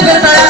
ಬೇಕಾಗುತ್ತಾಳೆ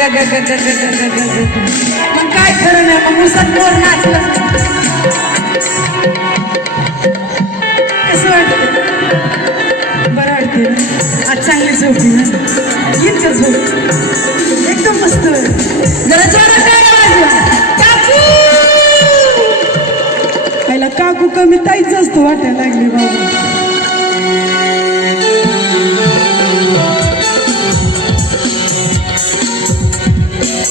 ग ग ग मग काय खरं नाही मग मुसात मोर नाचलं. कसं वाटतं बरं वाटतं आज चांगली झोपली ना? येईल झोप? एकदम मस्त जरा जोरात काकू! कमी ताईच असतो वाटायला लागली बाबा.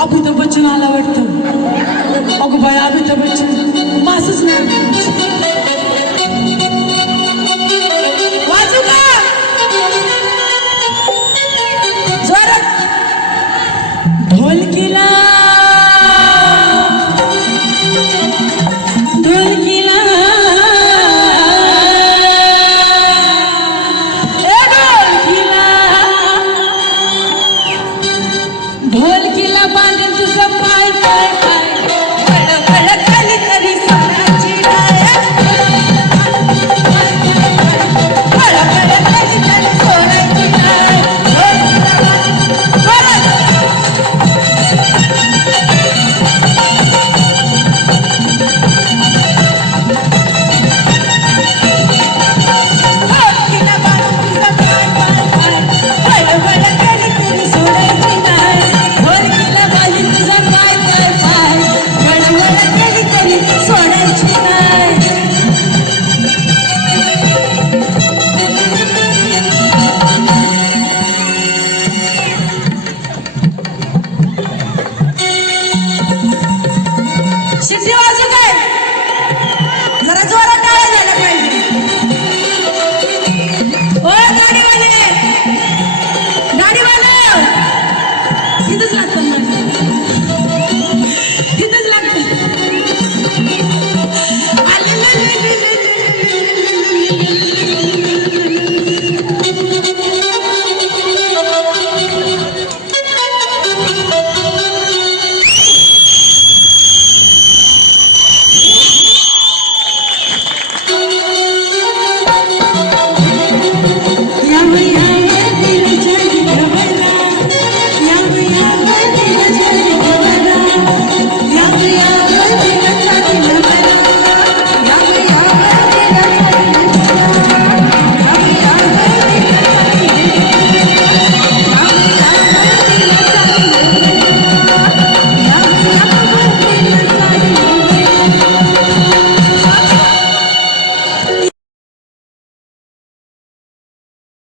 अमिताभ बच्चन आला वाटतं. अगं बाय अमिताभ बच्चन. मासच नाही.